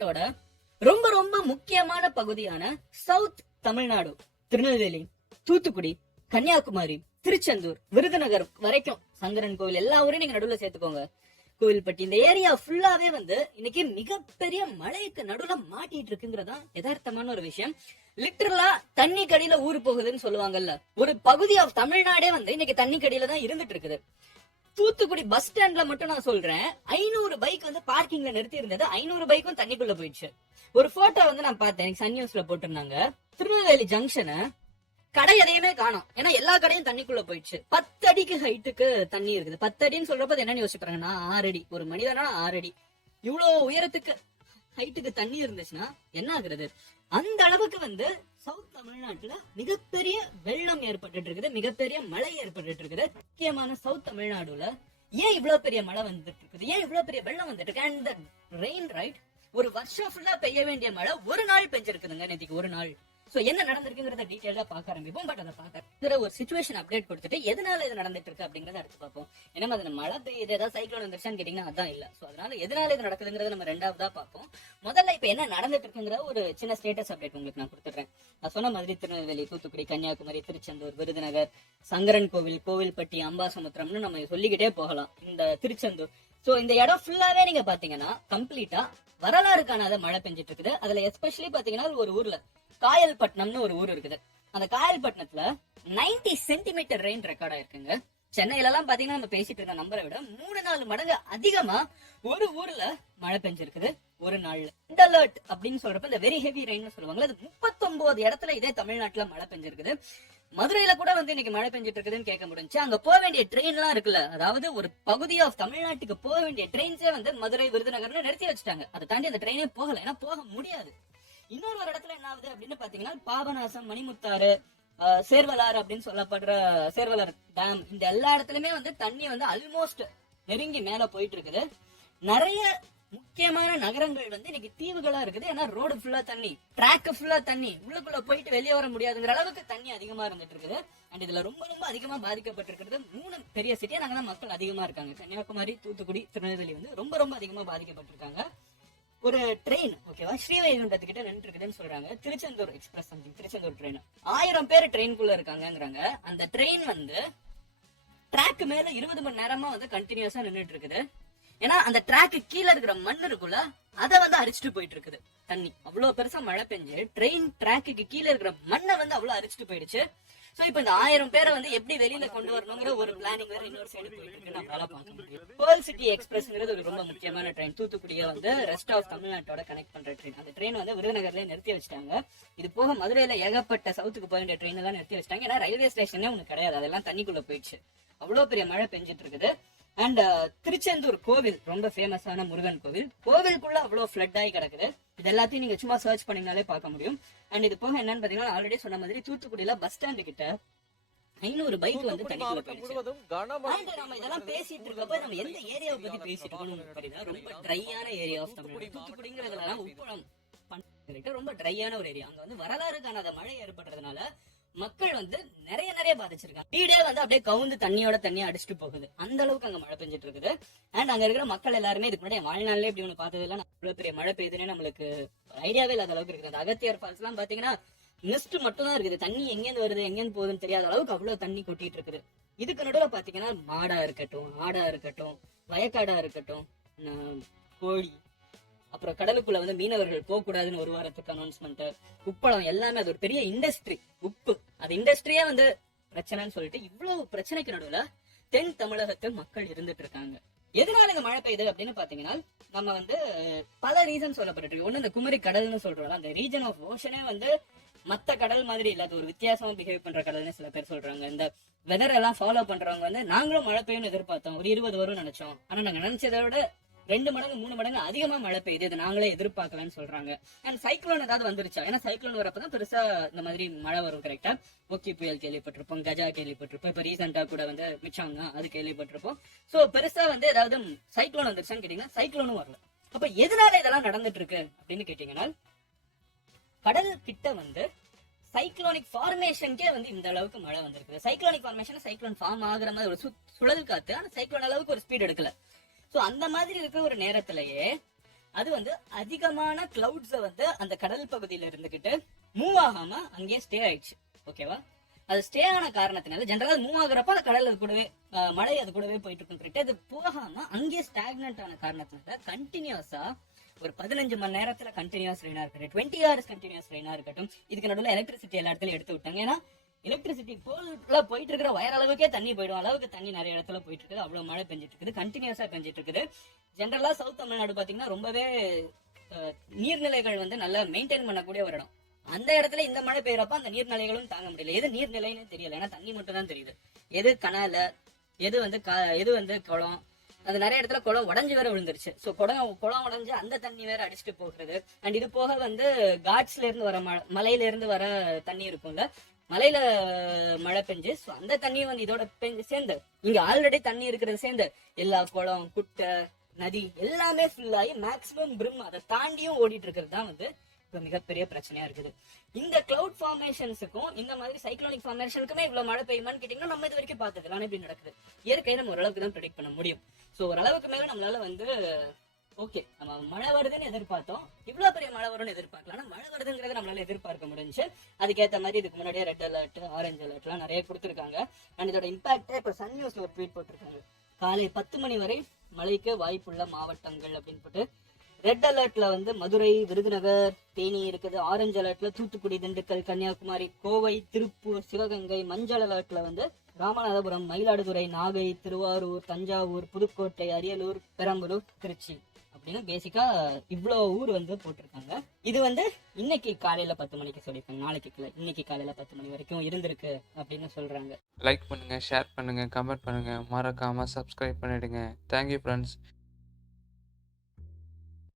தமிழ்நாட்டோட ரொம்ப ரொம்ப முக்கியமான பகுதியான சவுத் தமிழ்நாடு, திருநெல்வேலி, தூத்துக்குடி, கன்னியாகுமரி, திருச்செந்தூர், விருதுநகர் வரைக்கும் சங்கரன் கோவில் எல்லா ஊரையும் நீங்க நடுவுல சேர்த்துக்கோங்க. கோவில்பட்டி, இந்த ஏரியா ஃபுல்லாவே இன்னைக்கு மிகப்பெரிய மழைக்கு நடுவுல மாட்டிட்டு இருக்குங்கிறதா யதார்த்தமான ஒரு விஷயம். லிட்டரலா தண்ணி கடியில ஊர் போகுதுன்னு சொல்லுவாங்கல்ல, ஒரு பகுதி ஆஃப் தமிழ்நாடே இன்னைக்கு தண்ணி கடியில தான் இருந்துட்டு இருக்குது. தூத்துக்குடி பஸ் ஸ்டாண்ட்ல மட்டும் நான் சொல்றேன், 500 பைக் பார்க்கிங்ல நிறுத்தி இருந்தது, 500 பைக்கும் தண்ணிக்குள்ள போயிடுச்சு. ஒரு போட்டோ நான் பார்த்தேன், சன் நியூஸ்ல போட்டிருந்தாங்க. திருநெல்வேலி ஜங்ஷனு கடை எதையுமே காணும், ஏன்னா எல்லா கடையும் தண்ணிக்குள்ள போயிடுச்சு. 10 அடிக்கு ஹைட்டுக்கு தண்ணி இருக்குது. 10 அடின்னு சொல்றப்ப என்னன்னு யோசிப்பாங்கன்னா 6 அடி, ஒரு மனிதனா 6 அடி, இவ்வளவு உயரத்துக்கு ஹைட்டுக்கு தண்ணி இருந்துச்சுன்னா என்ன ஆகுறது? அந்த அளவுக்கு சவுத் தமிழ்நாட்டுல மிகப்பெரிய வெள்ளம் ஏற்பட்டு இருக்குது, மிகப்பெரிய மழை ஏற்பட்டு இருக்குது. முக்கியமான சவுத் தமிழ்நாடுல ஏன் இவ்வளவு பெரிய மழை வந்துட்டு இருக்குது, ஏன் இவ்வளவு பெரிய வெள்ளம் வந்துட்டு இருக்கு? அண்ட் ரெயின் ரைட், ஒரு வருஷம் ஃபுல்லா பெய்ய வேண்டிய மழை ஒரு நாள் பெஞ்சிருக்குதுங்க, நேற்றுக்கு ஒரு நாள். சோ என்ன நடந்திருக்குங்கிறத டீடைலா பார்க்க ஆரம்பிப்போம். பட் அதை பார்க்க ஒரு சிச்சுவேஷன் அப்டேட் கொடுத்துட்டு எதனால இது நடந்துட்டு இருக்கு அப்படிங்கறத அடுத்து பார்ப்போம். ஏன்னா அது மழை பெய்யுது, ஏதாவது சைக்ளோன் வந்துருச்சான்னு கேட்டீங்கன்னா அதான் இல்ல. சோ அதனால எதனால இது நடக்குதுங்கிறத நம்ம ரெண்டாவதா பார்ப்போம். முதல்ல இப்ப என்ன நடந்துட்டு இருக்குங்கிற ஒரு சின்ன ஸ்டேட்டஸ் அப்டேட் உங்களுக்கு நான் கொடுத்துறேன். நான் சொன்ன மாதிரி திருநெல்வேலி, தூத்துக்குடி, கன்னியாகுமரி, திருச்செந்தூர், விருதுநகர், சங்கரன் கோவில், கோவில்பட்டி, அம்பாசமுத்திரம்னு நம்ம சொல்லிக்கிட்டே போகலாம். இந்த திருச்செந்தூர், சோ இந்த இடம் ஃபுல்லாவே நீங்க பாத்தீங்கன்னா கம்ப்ளீட்டா வரலாறு காணாத மழை பெஞ்சிட்டு இருக்குது. அதுல எஸ்பெஷலி பாத்தீங்கன்னா ஒரு ஊர்ல காயல்பட்டினம்னு ஒரு ஊர் இருக்குது. அந்த காயல்பட்டினத்துல 90 சென்டிமீட்டர் ரெயின் ரெக்கார்ட் ஆயிருக்குங்க. சென்னையில எல்லாம் பாத்தீங்கன்னா நம்ம பேசிட்டு இருந்த நம்பரை விட 3-4 மடங்கு அதிகமா ஒரு ஊர்ல மழை பெஞ்சிருக்குது ஒரு நாள்ல. ரெட் அலர்ட் அப்படின்னு சொல்றப்ப இந்த வெரி ஹெவி ரெயின் சொல்லுவாங்க, அது 39 இடத்துல இதே தமிழ்நாட்டுல மழை பெஞ்சிருக்குது. மதுரையில கூட இன்னைக்கு மழை பெஞ்சிட்டு இருக்குதுன்னு கேட்க முடிஞ்சு. அங்க போக வேண்டிய ட்ரெயின் எல்லாம் இருக்குல்ல, அதாவது ஒரு பகுதி ஆஃப் தமிழ்நாட்டுக்கு போக வேண்டிய ட்ரெயின்ஸே மதுரை, விருதுநகர்னு நிறுத்தி வச்சுட்டாங்க. அதை தாண்டி அந்த ட்ரெயினே போகல, ஏன்னா போக முடியாது. இன்னொரு ஒரு இடத்துல என்ன ஆகுது அப்படின்னு பாத்தீங்கன்னா பாபநாசம், மணிமுத்தாறு, சேர்வலாறு அப்படின்னு சொல்லப்படுற சேர்வலாறு டேம், இந்த எல்லா இடத்துலயுமே தண்ணி ஆல்மோஸ்ட் நெருங்கி மேல போயிட்டு இருக்குது. நிறைய முக்கியமான நகரங்கள் இன்னைக்கு தீவுகளா இருக்குது. ஏன்னா ரோடு ஃபுல்லா தண்ணி, ட்ராக் ஃபுல்லா தண்ணி, உள்ளுக்குள்ள போயிட்டு வெளியே வர முடியாதுங்கிற அளவுக்கு தண்ணி அதிகமா இருந்துட்டு இருக்குது. அண்ட் இதுல ரொம்ப ரொம்ப அதிகமா பாதிக்கப்பட்டிருக்கிறது 3 பெரிய சிட்டியா நாங்க தான் மக்கள் அதிகமா இருக்காங்க. கன்னியாகுமரி, தூத்துக்குடி, திருநெல்வேலி ரொம்ப ரொம்ப அதிகமா பாதிக்கப்பட்டிருக்காங்க. ஒரு ட்ரெயின் ஓகேவா ஸ்ரீவைகுண்டத்துக்கிட்ட நின்று இருக்குதுன்னு சொல்றாங்க. திருச்செந்தூர் எக்ஸ்பிரஸ், திருச்செந்தூர் ட்ரெயின் 1000 பேர் ட்ரெயின்குள்ள இருக்காங்கிறாங்க. அந்த ட்ரெயின் ட்ராக் மேல 20 மணி நேரமா கண்டினியூஸா நின்றுட்டு இருக்குது. ஏன்னா அந்த ட்ராக்கு கீழே இருக்கிற மண் இருக்குல்ல, அதை அரிச்சுட்டு போயிட்டு இருக்குது தண்ணி. அவ்வளவு பெருசா மழை பெஞ்சு ட்ரெயின் ட்ராக்குக்கு கீழே இருக்கிற மண்ணை அவ்வளவு அரிச்சுட்டு போயிடுச்சு. சோ இப்ப இந்த 1000 பேரை எப்படி வெளியில கொண்டு வரணுங்கிற ஒரு பிளானிங் வேற இன்னொரு சைடு போயிட்டு இருக்கு. நம்மளால பார்க்க முடியும். பேர்ல் சிட்டி எக்ஸ்பிரஸ்ங்கிறது ஒரு ரொம்ப முக்கியமான ட்ரெயின். தூத்துக்குடியை ரெஸ்ட் ஆஃப் தமிழ்நாட்டோட கனெக்ட் பண்ற ட்ரெயின். அந்த ட்ரெயின் விருதுநகர்ல நிறுத்தி வச்சிட்டாங்க. இது போக மதுரையில ஏகப்பட்ட சவுத்துக்கு போக வேண்டிய ட்ரெயின் எல்லாம் நிறுத்தி வச்சிட்டாங்க. ஏன்னா ரயில்வே ஸ்டேஷனே ஒண்ணு கிடையாது, அதெல்லாம் தண்ணிக்குள்ள போயிடுச்சு. அவ்வளவு பெரிய மழை பெஞ்சிட்டு இருக்குது. அண்ட் திருச்செந்தூர் கோவில் ரொம்ப ஃபேமஸான முருகன் கோவில், கோவிலுக்குள்ள அவ்வளவு ஃபிளட் ஆகி கிடக்குது. இது எல்லாத்தையும் நீங்க சும்மா சர்ச் பண்ணீங்கனாலே பார்க்க முடியும். அண்ட் இது போக என்னன்னு பாத்தீங்கன்னா ஆல்ரெடி சொன்ன மாதிரி தூத்துக்குடியில பஸ் ஸ்டாண்டு கிட்ட 500 பைக் தண்ணிக்குள்ள போயிடுச்சு. நம்ம இதெல்லாம் பேசிட்டு இருக்கப்ப நம்ம எந்த ஏரியாவை பத்தி பேசிட்டு இருக்கோம்? ரொம்ப ட்ரையான ஏரியா ஆஃப் தமிழ்நாடு. தூத்துக்குடிங்கிறதுலாம் உப்பளம் ரொம்ப ட்ரையான ஒரு ஏரியா. அங்க வரலாறு காணாத மழை ஏற்படுறதுனால மக்கள் நிறைய பாதிச்சிருக்காங்க. வீடே அப்படியே கவுந்து தண்ணியோட தண்ணியை அடிச்சுட்டு போகுது, அந்த அளவுக்கு அங்க மழை பெஞ்சிட்டு இருக்குது. அண்ட் அங்க இருக்கிற மக்கள் எல்லாருமே இதுக்கு முன்னாடி வாழ்நாள்ல இப்படி ஒண்ணு பார்த்ததெல்லாம் அவ்வளவு பெரிய மழை பெய்யுதுன்னு நம்மளுக்கு ஐடியாவே இல்லாத அளவுக்கு இருக்குது. அந்த அகத்தியர் ஃபால்ஸ் எல்லாம் பாத்தீங்கன்னா மிஸ்ட் மட்டும் தான் இருக்குது, தண்ணி எங்கேருந்து வருது எங்கேருந்து போகுதுன்னு தெரியாத அளவுக்கு அவ்வளவு தண்ணி கொட்டிட்டு இருக்குது. இதுக்கு நடுவில் பாத்தீங்கன்னா மாடா இருக்கட்டும், ஆடா இருக்கட்டும், வயக்காடா இருக்கட்டும், கோழி, அப்புறம் கடலுக்குள்ள மீனவர்கள் போக கூடாதுன்னு ஒரு வாரத்துக்கு அனௌன்ஸ்மெண்ட், உப்பளம் எல்லாமே அது ஒரு பெரிய இண்டஸ்ட்ரி. உப்பு அது இண்டஸ்ட்ரியா பிரச்சனைன்னு சொல்லிட்டு இவ்வளவு பிரச்சனைக்கு நடுவுல தென் தமிழகத்தில் மக்கள் இருந்துட்டு இருக்காங்க. எதனால இங்க மழை பெய்யுது அப்படின்னு பாத்தீங்கன்னா நம்ம பல ரீசன் சொல்லப்பட்டு. ஒண்ணு இந்த குமரி கடல்னு சொல்றோம், அந்த ரீஜன் ஆஃப் ஓஷனே மத்த கடல் மாதிரி இல்லாத ஒரு வித்தியாசமா பிஹேவ் பண்ற கடல்னு சில பேர் சொல்றாங்க. இந்த வெதர் எல்லாம் ஃபாலோ பண்றவங்க நாங்களும் மழை பெய்யும்னு எதிர்பார்த்தோம், ஒரு 20 வரும்னு நினைச்சோம், ஆனா நாங்க நினைச்சதை விட 2 மடங்கு 3 மடங்கு அதிகமா மழை பெய்யுது, இது நாங்களே எதிர்பார்க்கலன்னு சொல்றாங்க. அண்ட் சைக்ளோன் ஏதாவது வந்துருச்சா? ஏன்னா சைக்ளோன் வரப்பதான் பெருசா இந்த மாதிரி மழை வரும். கரெக்டா ஒக்கி புயல் கேள்விப்பட்டிருப்போம், கஜா கேள்விப்பட்டிருப்போம், இப்ப ரீசெண்டா கூட மிச்சம் அது கேள்விப்பட்டிருப்போம். சோ பெருசா ஏதாவது சைக்ளோன் வந்துருச்சான்னு கேட்டீங்கன்னா சைக்ளோனும் வரல. அப்ப எதனால இதெல்லாம் நடந்துட்டு இருக்கு அப்படின்னு கேட்டீங்கன்னா கடல் கிட்ட சைக்ளோனிக் ஃபார்மேஷனுக்கே இந்த அளவுக்கு மழை வந்திருக்கு. சைக்ளோனிக் ஃபார்மேஷன் சைக்ளோன் ஃபார்ம் ஆகுற மாதிரி ஒரு சுழல் காத்து, ஆனா சைக்ளோன் அளவுக்கு ஒரு ஸ்பீட் எடுக்கல. சோ அந்த மாதிரி இருக்கிற ஒரு நேரத்திலேயே அது வந்து அதிகமான கிளவுட்ஸ வந்து அந்த கடல் பகுதியில இருந்துகிட்டு மூவ் ஆகாம அங்கேயே ஸ்டே ஆயிடுச்சு. ஓகேவா? அது ஸ்டே ஆன காரணத்தினால ஜெனரலா மூவ் ஆகுறப்ப அந்த கடல் அது கூடவே மழை அது கூடவே போயிட்டு இருக்கும். அது போகாம அங்கேயே ஸ்டாக்னன்ட் ஆன காரணத்தினால கண்டினியூஸா ஒரு 15 மணி நேரத்துல கண்டினியூஸ் ரெயினா இருக்கட்டும், 20 hours கண்டினியூஸ் ரெயினா இருக்கட்டும், இதுக்கு நடுவில் எலக்ட்ரிசிட்டி எல்லா இடத்துலயும் எடுத்து விட்டாங்க. ஏன்னா எலக்ட்ரிசிட்டி போல்ல போயிட்டு இருக்கிற வயர் அளவுக்கே தண்ணி போயிடும் அளவுக்கு தண்ணி நிறைய இடத்துல போயிட்டு இருக்குது. அவ்வளவு மழை பெஞ்சிட்டு இருக்குது, கண்டினியூஸா பெஞ்சிட்டு இருக்குது. ஜென்ரலா சவுத் தமிழ்நாடு பாத்தீங்கன்னா ரொம்பவே நீர்நிலைகள் வந்து நல்லா மெயின்டைன் பண்ணக்கூடிய ஒரு இடம். அந்த இடத்துல இந்த மழை பெய்யறப்ப அந்த நீர்நிலைகளும் தாங்க முடியல. எது நீர்நிலைன்னு தெரியல, ஏன்னா தண்ணி மட்டும் தான் தெரியுது. எது கனால, எது வந்து குளம், அது நிறைய இடத்துல குளம் உடஞ்சு வேற விழுந்துருச்சு. சோ குளம் உடஞ்சு அந்த தண்ணி வேற அடிச்சுட்டு போகிறது. அண்ட் இது போக வந்து காட்ஸ்ல இருந்து வர மலையில இருந்து வர தண்ணி இருக்கும்ல, மலையில மழை பெஞ்சு அந்த தண்ணியும் வந்து இதோட சேர்ந்து இங்க ஆல்ரெடி தண்ணி இருக்கிறது சேர்ந்து எல்லா குளம் குட்டை நதி எல்லாமே ஃபில் ஆகி மேக்சிமம் பிரிம் அதை தாண்டியும் ஓடிட்டு இருக்கிறது தான் வந்து இப்ப மிகப்பெரிய பிரச்சனையா இருக்குது. இந்த கிளவுட் ஃபார்மேஷன்ஸுக்கும் இந்த மாதிரி சைக்ளோனிக் ஃபார்மேஷனுக்குமே இவ்வளவு மழை பெய்யுமான்னு கேட்டீங்கன்னா நம்ம இது வரைக்கும் பார்த்தது எல்லாம் எப்படி நடக்குது. இயற்கையை நம்ம ஓரளவுக்கு தான் ப்ரெடிக்ட் பண்ண முடியும். சோ ஓரளவுக்கு மேல நம்மளால வந்து ஓகே நம்ம மழை வருதுன்னு எதிர்பார்த்தோம், இவ்வளவு பெரிய மழை வரும்னு எதிர்பார்க்கலாம். மழை வருதுங்கிறத நம்மளால எதிர்பார்க்க முடிஞ்சு. அதுக்கேற்ற மாதிரி இதுக்கு முன்னாடியே ரெட் அலர்ட், ஆரஞ்சு அலர்ட் எல்லாம் நிறைய கொடுத்துருக்காங்க. அண்ட் இதோட இம்பாக்ட் இப்ப சன் நியூஸ்ல ஒரு ட்வீட் போட்டிருக்காங்க. காலை 10 மணி வரை மழைக்கு வாய்ப்புள்ள மாவட்டங்கள் அப்படின்னு போட்டு ரெட் அலர்ட்ல வந்து மதுரை, விருதுநகர், தேனி இருக்குது. ஆரஞ்சு அலர்ட்ல தூத்துக்குடி, திண்டுக்கல், கன்னியாகுமரி, கோவை, திருப்பூர், சிவகங்கை. மஞ்சள் அலர்ட்ல வந்து ராமநாதபுரம், மயிலாடுதுறை, நாகை, திருவாரூர், தஞ்சாவூர், புதுக்கோட்டை, அரியலூர், பெரம்பலூர், திருச்சி அப்படின்னு பேசிக்கா இவ்வளோ ஊர் வந்து போட்டிருக்காங்க. இது வந்து இன்னைக்கு காலையில 10 மணிக்கு சொல்லியிருக்காங்க, நாளைக்கு இன்னைக்கு காலையில 10 மணி வரைக்கும் இருந்திருக்கு அப்படின்னு சொல்றாங்க. லைக் பண்ணுங்க, ஷேர் பண்ணுங்க, கமெண்ட் பண்ணுங்க, மறக்காம சப்ஸ்கிரைப் பண்ணிடுங்க. Thank you friends.